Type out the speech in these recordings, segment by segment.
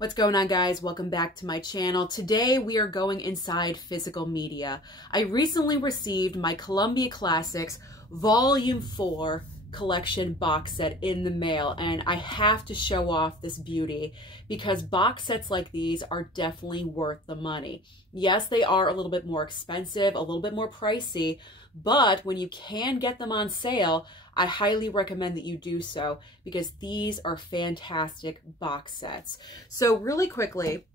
What's going on, guys? Welcome back to my channel. Today we are going inside physical media. I recently received my Columbia Classics Volume 4 collection box set in the mail, and I have to show off this beauty because box sets like these are definitely worth the money. Yes, they are a little bit more expensive, a little bit more pricey, but when you can get them on sale, I highly recommend that you do so because these are fantastic box sets. So really quickly,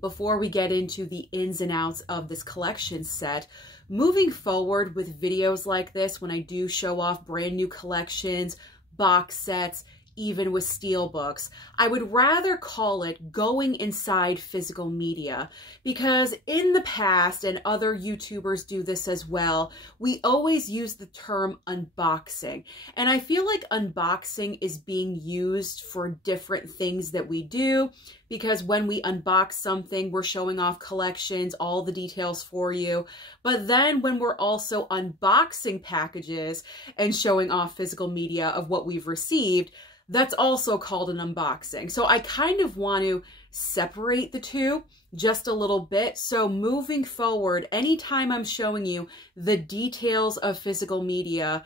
before we get into the ins and outs of this collection set, moving forward with videos like this, when I do show off brand new collections, box sets, even with steelbooks, I would rather call it going inside physical media, because in the past, and other YouTubers do this as well, we always use the term unboxing. And I feel like unboxing is being used for different things that we do, because when we unbox something, we're showing off collections, all the details for you. But then when we're also unboxing packages and showing off physical media of what we've received, that's also called an unboxing. So I kind of want to separate the two just a little bit. So moving forward, anytime I'm showing you the details of physical media,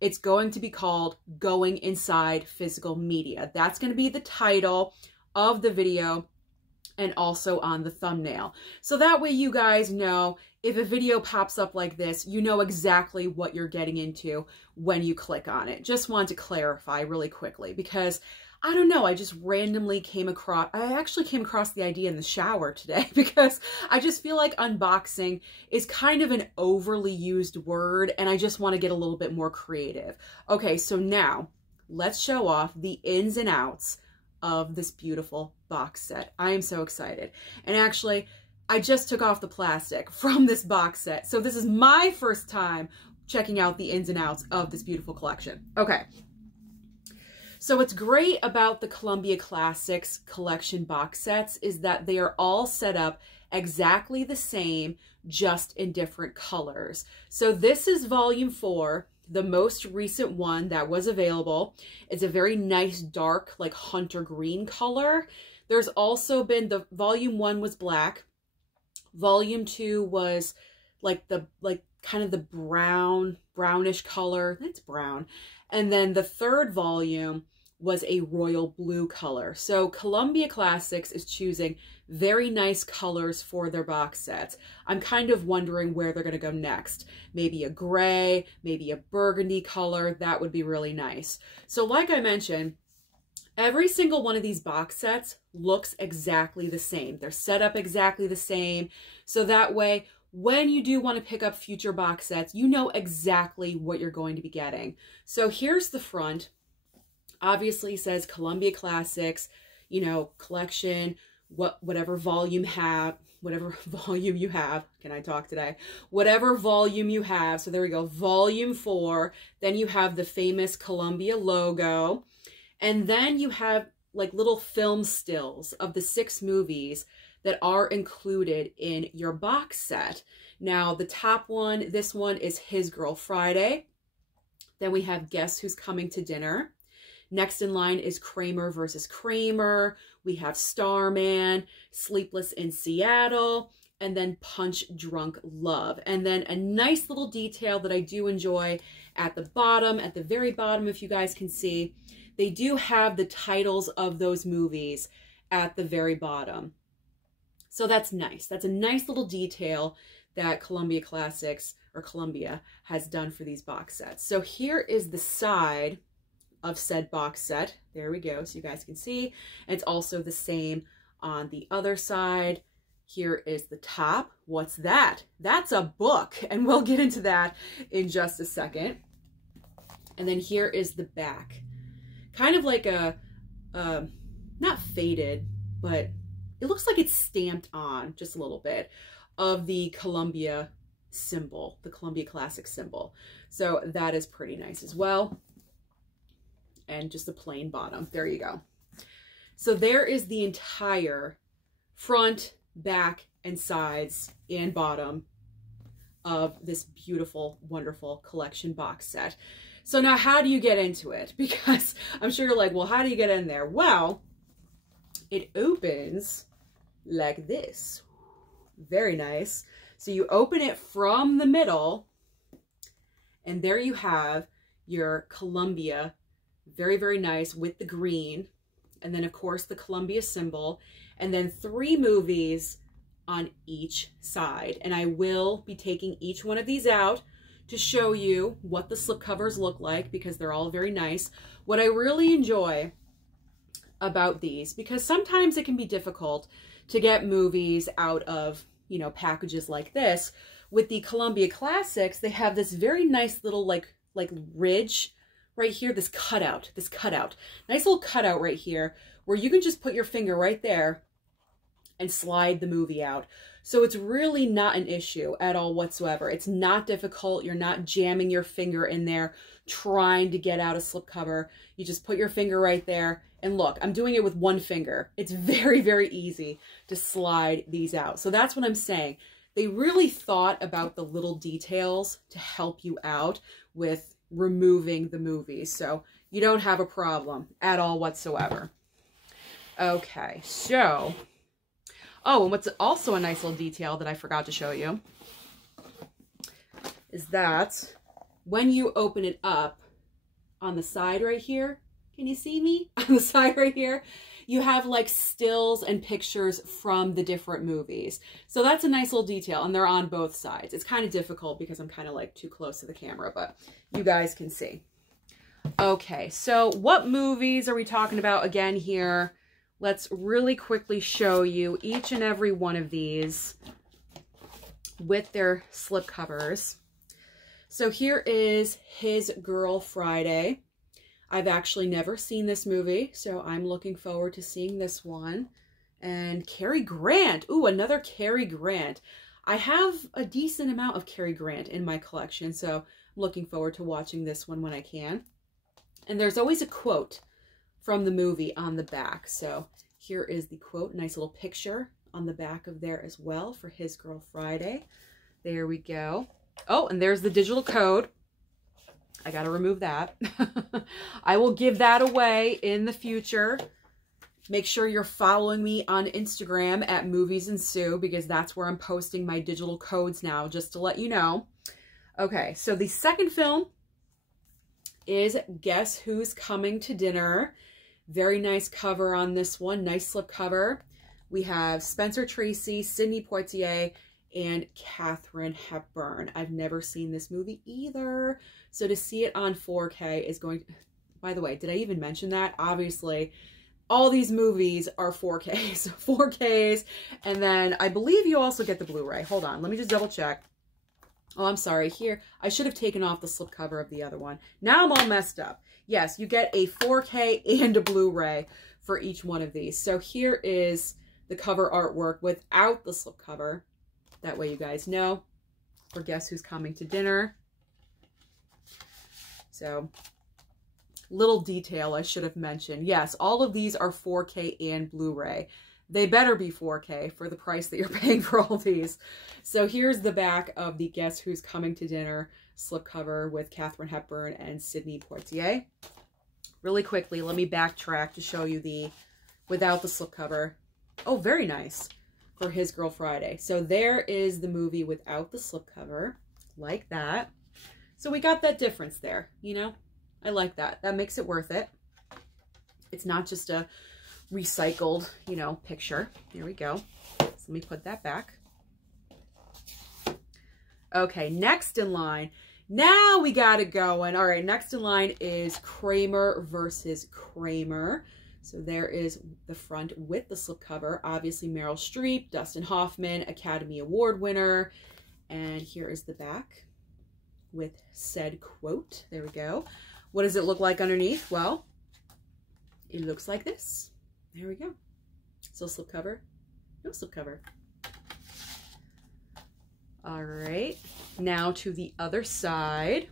it's going to be called Going Inside Physical Media. That's going to be the title of the video and also on the thumbnail. So that way you guys know if a video pops up like this, you know exactly what you're getting into when you click on it. Just want to clarify really quickly because I don't know, I just randomly I actually came across the idea in the shower today because I just feel like unboxing is kind of an overly used word and I just want to get a little bit more creative. Okay, so now let's show off the ins and outs of this beautiful box set. I am so excited. And actually, I just took off the plastic from this box set. So this is my first time checking out the ins and outs of this beautiful collection. Okay. So what's great about the Columbia Classics collection box sets is that they are all set up exactly the same, just in different colors. So this is volume 4. The most recent one that was available. It's a very nice dark, like hunter green color. There's also been the volume 1 was black. Volume 2 was kind of the brownish color. It's brown. And then the third volume was a royal blue color. So Columbia Classics is choosing very nice colors for their box sets. I'm kind of wondering where they're going to go next. Maybe a gray, maybe a burgundy color. That would be really nice. So like I mentioned, every single one of these box sets looks exactly the same. They're set up exactly the same. So that way, when you do want to pick up future box sets, you know exactly what you're going to be getting. So here's the front. Obviously says Columbia Classics, you know, collection, whatever volume you have. Can I talk today? Whatever volume you have. So there we go. Volume 4. Then you have the famous Columbia logo. And then you have like little film stills of the 6 movies that are included in your box set. Now, the top one, this one is His Girl Friday. Then we have Guess Who's Coming to Dinner. Next in line is Kramer versus Kramer. We have Starman, Sleepless in Seattle, and then Punch Drunk Love. And then a nice little detail that I do enjoy at the bottom, at the very bottom, if you guys can see, they do have the titles of those movies at the very bottom. So that's nice. That's a nice little detail that Columbia Classics, or Columbia, has done for these box sets. So here is the side of said box set. There we go, so you guys can see. It's also the same on the other side. Here is the top. What's that? That's a book, and we'll get into that in just a second. And then here is the back. Kind of like a, not faded, but it looks like it's stamped on just a little bit of the Columbia symbol, the Columbia Classic symbol. So that is pretty nice as well. And just a plain bottom. There you go. So there is the entire front, back, and sides and bottom of this beautiful, wonderful collection box set. So now how do you get into it? Because I'm sure you're like, well, how do you get in there? Well, it opens like this. Very nice. So you open it from the middle, and there you have your Columbia. Very, very nice with the green. And then, of course, the Columbia symbol. And then 3 movies on each side. And I will be taking each one of these out to show you what the slipcovers look like, because they're all very nice. What I really enjoy about these, because sometimes it can be difficult to get movies out of, you know, packages like this. With the Columbia Classics, they have this very nice little like ridge right here, this cutout. Nice little cutout right here where you can just put your finger right there and slide the movie out. So it's really not an issue at all whatsoever. It's not difficult. You're not jamming your finger in there trying to get out a slipcover. You just put your finger right there. And look, I'm doing it with one finger. It's very, very easy to slide these out. So that's what I'm saying. They really thought about the little details to help you out with removing the movies. So you don't have a problem at all whatsoever. Okay, so, oh, and what's also a nice little detail that I forgot to show you is that when you open it up on the side right here, can you see me? On the side right here, you have like stills and pictures from the different movies. So that's a nice little detail, and they're on both sides. It's kind of difficult because I'm kind of like too close to the camera, but you guys can see. Okay, so what movies are we talking about again here? Let's really quickly show you each and every one of these with their slipcovers. So here is His Girl Friday. I've actually never seen this movie, so I'm looking forward to seeing this one. And Cary Grant. Ooh, another Cary Grant. I have a decent amount of Cary Grant in my collection, so I'm looking forward to watching this one when I can. And there's always a quote from the movie on the back. So here is the quote. Nice little picture on the back of there as well for His Girl Friday. There we go. Oh, and there's the digital code. I got to remove that. I will give that away in the future. Make sure you're following me on Instagram at Movies&Sue, because that's where I'm posting my digital codes now, just to let you know. Okay, so the second film is Guess Who's Coming to Dinner. Very nice cover on this one. Nice slip cover. We have Spencer Tracy, Sidney Poitier, and Katharine Hepburn. I've never seen this movie either. So to see it on 4K is going to... By the way, did I even mention that? Obviously, all these movies are 4Ks. 4Ks. And then I believe you also get the Blu-ray. Hold on. Let me just double check. Oh, I'm sorry. Here, I should have taken off the slipcover of the other one. Now I'm all messed up. Yes, you get a 4K and a Blu-ray for each one of these. So here is the cover artwork without the slipcover. That way you guys know. For Guess Who's Coming to Dinner. So, little detail I should have mentioned. Yes, all of these are 4K and Blu-ray. They better be 4K for the price that you're paying for all these. So here's the back of the Guess Who's Coming to Dinner slipcover with Katharine Hepburn and Sidney Poitier. Really quickly, let me backtrack to show you the without the slipcover. Oh, very nice. For His Girl Friday. So there is the movie without the slipcover, like that. So we got that difference there, you know? I like that. That makes it worth it. It's not just a recycled, you know, picture. Here we go. So let me put that back. Okay, next in line. Now we got it going. All right, next in line is Kramer versus Kramer. So there is the front with the slipcover. Obviously Meryl Streep, Dustin Hoffman, Academy Award winner. And here is the back with said quote. There we go. What does it look like underneath? Well, it looks like this. There we go. So slipcover, no slipcover. All right, now to the other side.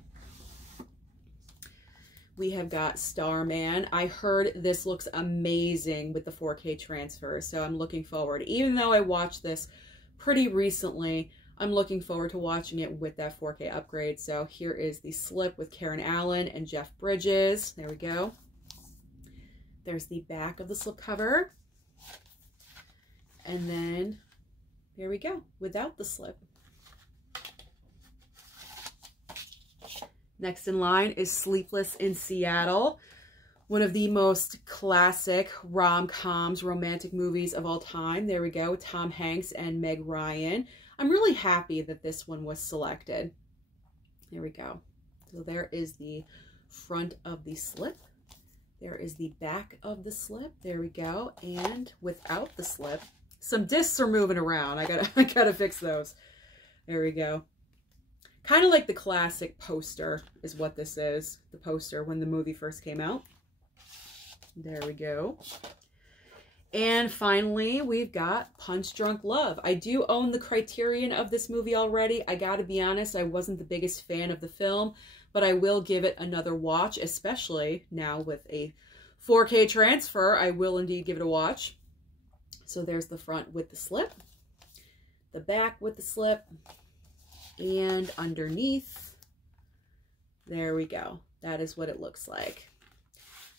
We have got Starman. I heard this looks amazing with the 4K transfer, so I'm looking forward. Even though I watched this pretty recently, I'm looking forward to watching it with that 4K upgrade. So here is the slip with Karen Allen and Jeff Bridges. There we go. There's the back of the slipcover. And then here we go, without the slip. Next in line is Sleepless in Seattle, one of the most classic rom-coms, romantic movies of all time. There we go, Tom Hanks and Meg Ryan. I'm really happy that this one was selected. There we go. So there is the front of the slip. There is the back of the slip. There we go. And without the slip, some discs are moving around. I gotta fix those. There we go. Kind of like the classic poster is what this is. The poster when the movie first came out. There we go. And finally, we've got Punch Drunk Love. I do own the Criterion of this movie already. I gotta be honest, I wasn't the biggest fan of the film, but I will give it another watch, especially now with a 4K transfer. I will indeed give it a watch. So there's the front with the slip, the back with the slip, and underneath, there we go. That is what it looks like.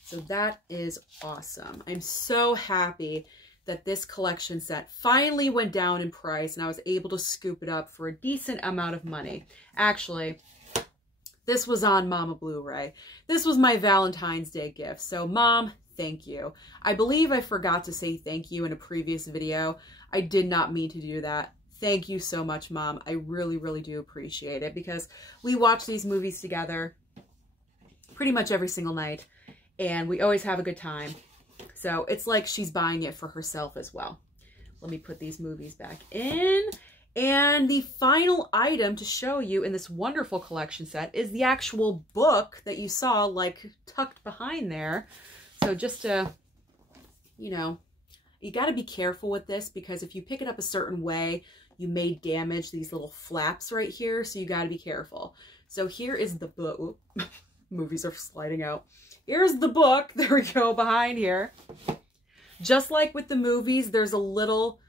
So that is awesome. I'm so happy that this collection set finally went down in price and I was able to scoop it up for a decent amount of money. Actually, this was on Mama Blu-ray. This was my Valentine's Day gift. So Mom, thank you. I believe I forgot to say thank you in a previous video. I did not mean to do that. Thank you so much, Mom. I really, really do appreciate it because we watch these movies together pretty much every single night and we always have a good time. So it's like she's buying it for herself as well. Let me put these movies back in. And the final item to show you in this wonderful collection set is the actual book that you saw like tucked behind there. So just to, you know, you got to be careful with this because if you pick it up a certain way, you may damage these little flaps right here. So you got to be careful. So here is the book. Movies are sliding out. Here's the book. There we go behind here. Just like with the movies, there's a little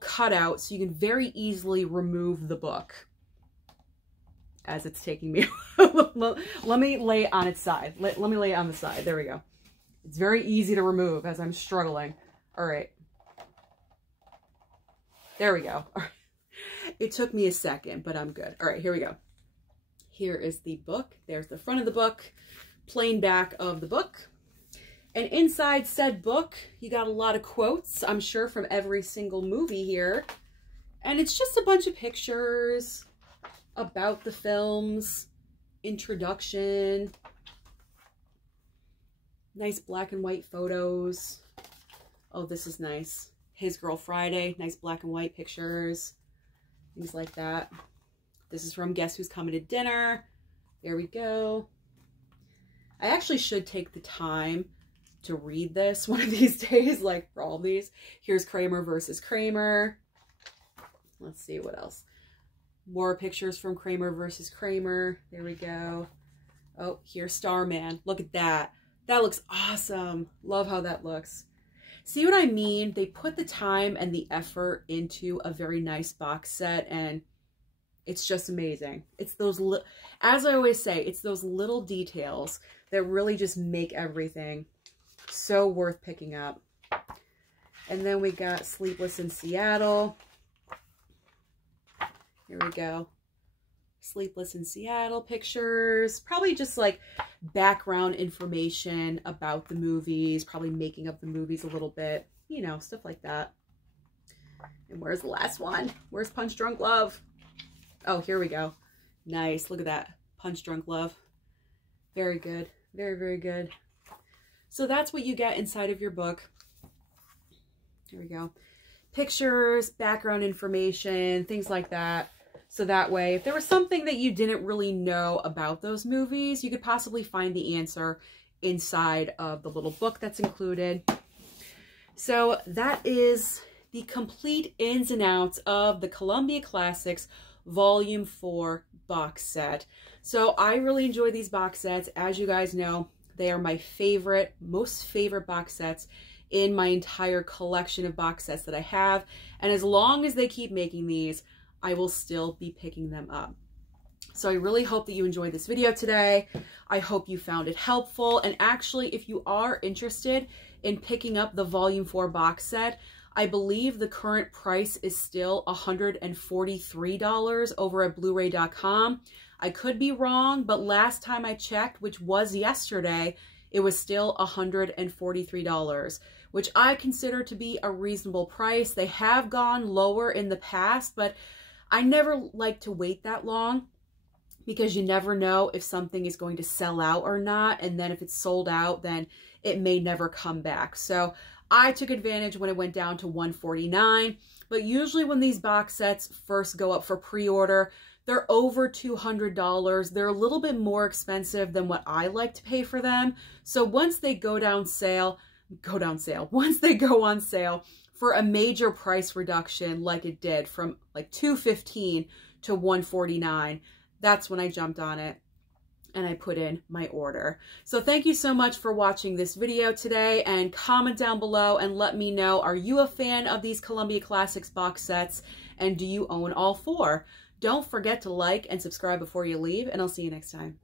cutout so you can very easily remove the book. As it's taking me. Let me lay it on its side. Let me lay it on the side. There we go. It's very easy to remove as I'm struggling. All right. There we go. All right. It took me a second, but I'm good. All right, here we go. Here is the book. There's the front of the book, plain back of the book. And inside said book, you got a lot of quotes, I'm sure, from every single movie here. And it's just a bunch of pictures about the films, introduction, nice black and white photos. Oh, this is nice. His Girl Friday, nice black and white pictures, things like that. This is from Guess Who's Coming to Dinner. There we go. I actually should take the time to read this one of these days, like for all of these. Here's Kramer versus Kramer. Let's see what else. More pictures from Kramer versus Kramer. There we go. Oh, here's Starman. Look at that. That looks awesome. Love how that looks. See what I mean? They put the time and the effort into a very nice box set and it's just amazing. It's those, as I always say, it's those little details that really just make everything so worth picking up. And then we got Sleepless in Seattle. Here we go. Sleepless in Seattle pictures. Probably just like background information about the movies. Probably making up the movies a little bit. You know, stuff like that. And where's the last one? Where's Punch Drunk Love? Oh, here we go. Nice. Look at that. Punch Drunk Love. Very good. Very, very good. So that's what you get inside of your book. Here we go. Pictures, background information, things like that. So that way, if there was something that you didn't really know about those movies, you could possibly find the answer inside of the little book that's included. So that is the complete ins and outs of the Columbia Classics Volume 4 box set. So I really enjoy these box sets. As you guys know, they are my favorite, most favorite box sets in my entire collection of box sets that I have. And as long as they keep making these, I will still be picking them up. So I really hope that you enjoyed this video today. I hope you found it helpful. And actually, if you are interested in picking up the Volume 4 box set, I believe the current price is still $143 over at blu-ray.com. I could be wrong, but last time I checked, which was yesterday, it was still $143, which I consider to be a reasonable price. They have gone lower in the past, but I never like to wait that long because you never know if something is going to sell out or not. And then if it's sold out, then it may never come back. So I took advantage when it went down to $149. But usually when these box sets first go up for pre-order, they're over $200. They're a little bit more expensive than what I like to pay for them. So once they once they go on sale for a major price reduction like it did from like $215 to $149, that's when I jumped on it and I put in my order. So thank you so much for watching this video today, and comment down below and let me know, are you a fan of these Columbia Classics box sets, and do you own all 4? Don't forget to like and subscribe before you leave, and I'll see you next time.